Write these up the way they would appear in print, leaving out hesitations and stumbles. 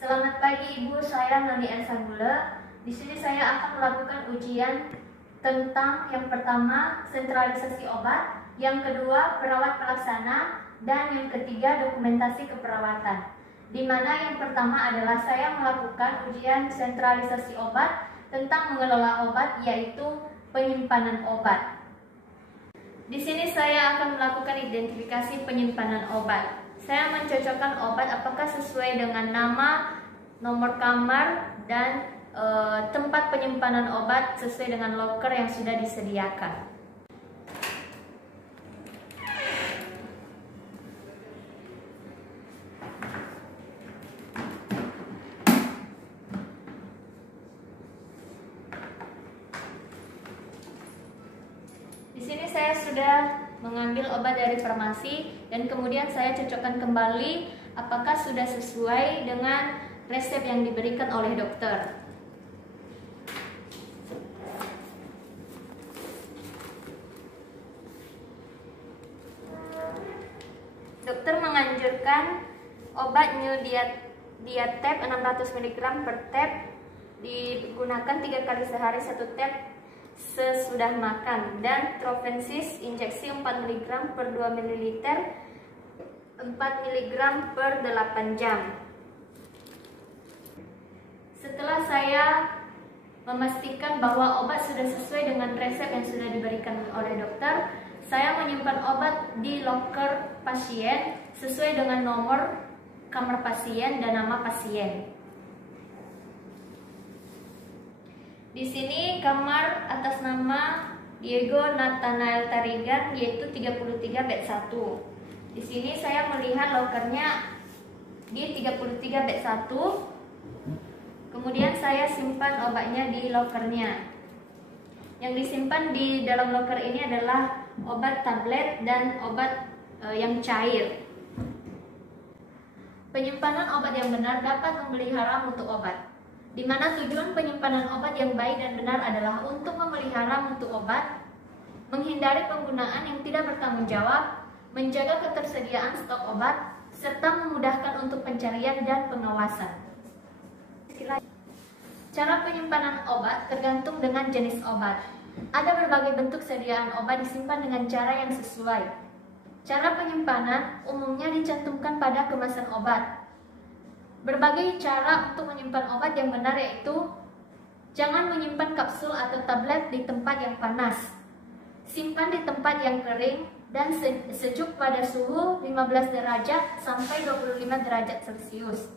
Selamat pagi Ibu, saya Noni Elsanggula. Di sini saya akan melakukan ujian tentang yang pertama sentralisasi obat, yang kedua perawat pelaksana, dan yang ketiga dokumentasi keperawatan. Di mana yang pertama adalah saya melakukan ujian sentralisasi obat tentang mengelola obat, yaitu penyimpanan obat. Di sini saya akan melakukan identifikasi penyimpanan obat. Saya mencocokkan obat apakah sesuai dengan nama, nomor kamar, dan tempat penyimpanan obat sesuai dengan loker yang sudah disediakan. Di sini saya sudah mengambil obat dari farmasi dan kemudian saya cocokkan kembali apakah sudah sesuai dengan resep yang diberikan oleh dokter. Dokter menganjurkan obat New Diatep 600 mg per tab digunakan 3 kali sehari 1 tab sesudah makan, dan Trophensis injeksi 4 mg per 2 ml 4 mg per 8 jam. Setelah saya memastikan bahwa obat sudah sesuai dengan resep yang sudah diberikan oleh dokter, saya menyimpan obat di loker pasien sesuai dengan nomor kamar pasien dan nama pasien. Di sini kamar atas nama Diego Nathanael Tarigan, yaitu 33 bed 1. Di sini saya melihat lokernya di 33 bed 1. Kemudian saya simpan obatnya di lokernya. Yang disimpan di dalam loker ini adalah obat tablet dan obat yang cair. Penyimpanan obat yang benar dapat memelihara mutu obat, di mana tujuan penyimpanan obat yang baik dan benar adalah untuk memelihara mutu obat, menghindari penggunaan yang tidak bertanggung jawab, menjaga ketersediaan stok obat, serta memudahkan untuk pencarian dan pengawasan. Cara penyimpanan obat tergantung dengan jenis obat. Ada berbagai bentuk sediaan obat disimpan dengan cara yang sesuai. Cara penyimpanan umumnya dicantumkan pada kemasan obat. Berbagai cara untuk menyimpan obat yang benar, yaitu jangan menyimpan kapsul atau tablet di tempat yang panas. Simpan di tempat yang kering dan sejuk pada suhu 15 derajat sampai 25 derajat Celcius.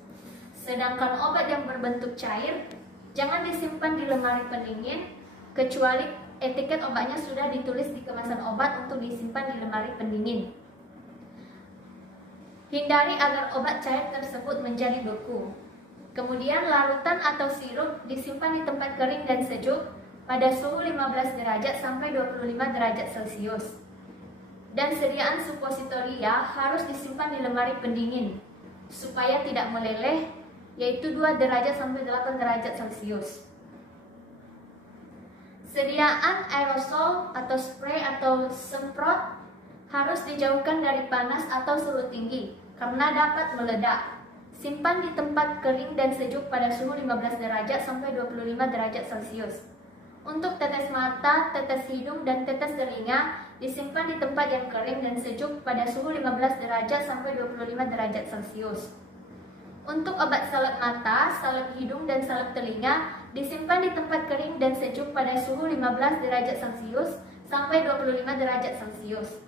Sedangkan obat yang berbentuk cair jangan disimpan di lemari pendingin kecuali etiket obatnya sudah ditulis di kemasan obat untuk disimpan di lemari pendingin. Hindari agar obat cair tersebut menjadi beku. Kemudian larutan atau sirup disimpan di tempat kering dan sejuk pada suhu 15 derajat sampai 25 derajat Celcius. Dan sediaan suppositoria harus disimpan di lemari pendingin supaya tidak meleleh, yaitu 2 derajat sampai 8 derajat Celcius. Sediaan aerosol atau spray atau semprot harus dijauhkan dari panas atau suhu tinggi karena dapat meledak. Simpan di tempat kering dan sejuk pada suhu 15 derajat sampai 25 derajat Celcius. Untuk tetes mata, tetes hidung, dan tetes telinga disimpan di tempat yang kering dan sejuk pada suhu 15 derajat sampai 25 derajat Celcius. Untuk obat salep mata, salep hidung, dan salep telinga disimpan di tempat kering dan sejuk pada suhu 15 derajat Celcius sampai 25 derajat Celcius.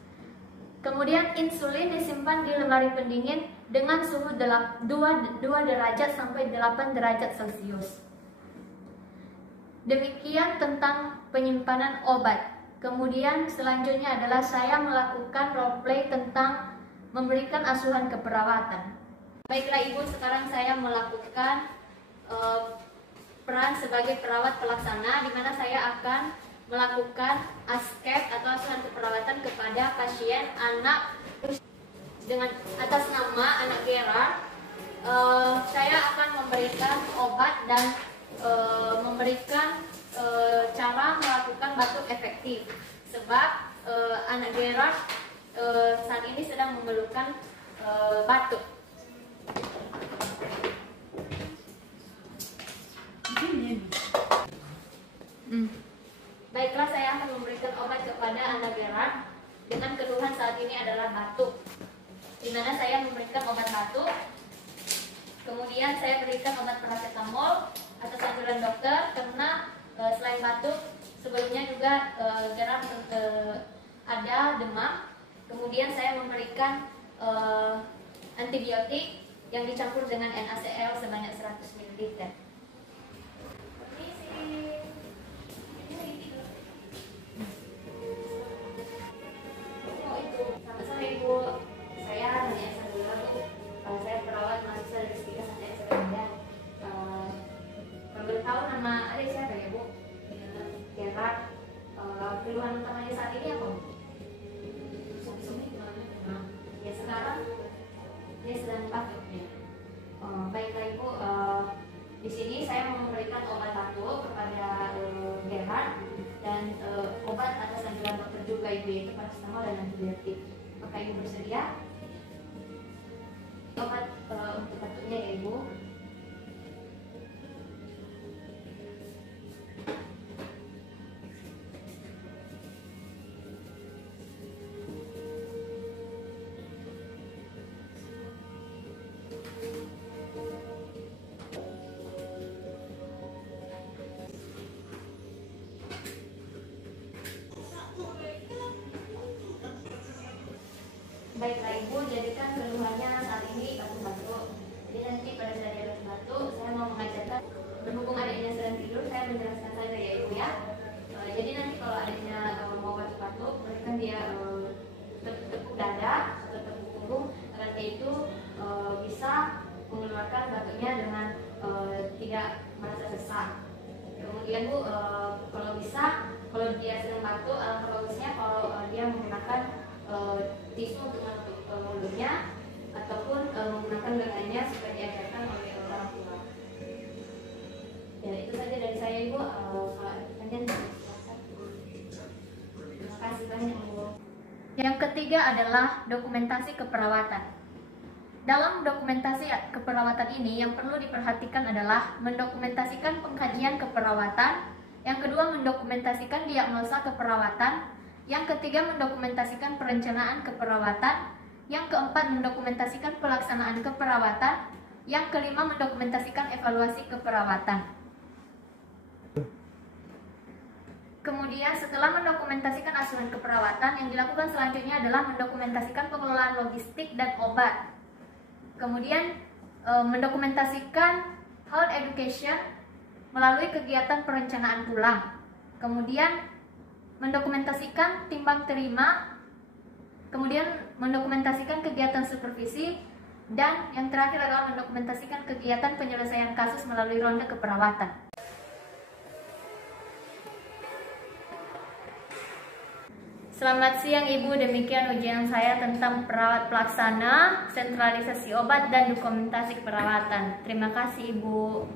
Kemudian insulin disimpan di lemari pendingin dengan suhu 2 derajat sampai 8 derajat Celcius. Demikian tentang penyimpanan obat. Kemudian selanjutnya adalah saya melakukan role play tentang memberikan asuhan keperawatan. Baiklah Ibu, sekarang saya melakukan peran sebagai perawat pelaksana, di mana saya akan melakukan ASKEP atau asuhan keperawatan kepada pasien anak dengan atas nama anak Gerard. Saya akan memberikan obat dan memberikan cara melakukan batuk efektif, sebab anak Gerard saat ini sedang mengeluhkan batuk. ini adalah batuk, di mana saya memberikan obat batuk. Kemudian saya berikan obat paracetamol atas anjuran dokter karena selain batuk sebelumnya juga geram ada demam. Kemudian saya memberikan antibiotik yang dicampur dengan NaCl sebanyak 100 ml. Keluhan utamanya saat ini apa? Ya sekarang dia sedang batuk. Baiklah Ibu, di sini saya memberikan obat batuk kepada Gerhard dan obat atas anjuran dokter juga Ibu, yaitu paracetamol dan antibiotik. Apakah Ibu bersedia? Obat untuk batuknya ya Ibu. Baiklah Ibu, jadikan keluhannya saat ini batuk-batuk. Jadi nanti pada saat dia batuk-batuk, saya mau mengajarkan, berhubung adiknya sedang tidur, saya menjelaskan saja ya Ibu ya. Jadi nanti kalau adiknya mau batuk-batuk, berikan dia tepuk dada atau tepuk punggung, agar dia itu bisa mengeluarkan batuknya dengan tidak merasa sesak. Kemudian Bu, kalau bisa, kalau dia sedang batuk, alangkah bagusnya kalau dia menggunakan tisu untuk menutup mulutnya ataupun menggunakan lengannya seperti diajarkan oleh orang tua. Ya, itu saja dari saya Ibu. Kalau ada pertanyaan, silakan. Terima kasih banyak Ibu. Yang ketiga adalah dokumentasi keperawatan. Dalam dokumentasi keperawatan ini yang perlu diperhatikan adalah mendokumentasikan pengkajian keperawatan, yang kedua mendokumentasikan diagnosa keperawatan, yang ketiga mendokumentasikan perencanaan keperawatan, yang keempat mendokumentasikan pelaksanaan keperawatan, yang kelima mendokumentasikan evaluasi keperawatan. Kemudian setelah mendokumentasikan asuran keperawatan, yang dilakukan selanjutnya adalah mendokumentasikan pengelolaan logistik dan obat. Kemudian mendokumentasikan health education melalui kegiatan perencanaan pulang. Kemudian mendokumentasikan timbang terima, kemudian mendokumentasikan kegiatan supervisi, dan yang terakhir adalah mendokumentasikan kegiatan penyelesaian kasus melalui ronde keperawatan. Selamat siang Ibu, demikian ujian saya tentang perawat pelaksana, sentralisasi obat, dan dokumentasi keperawatan. Terima kasih Ibu.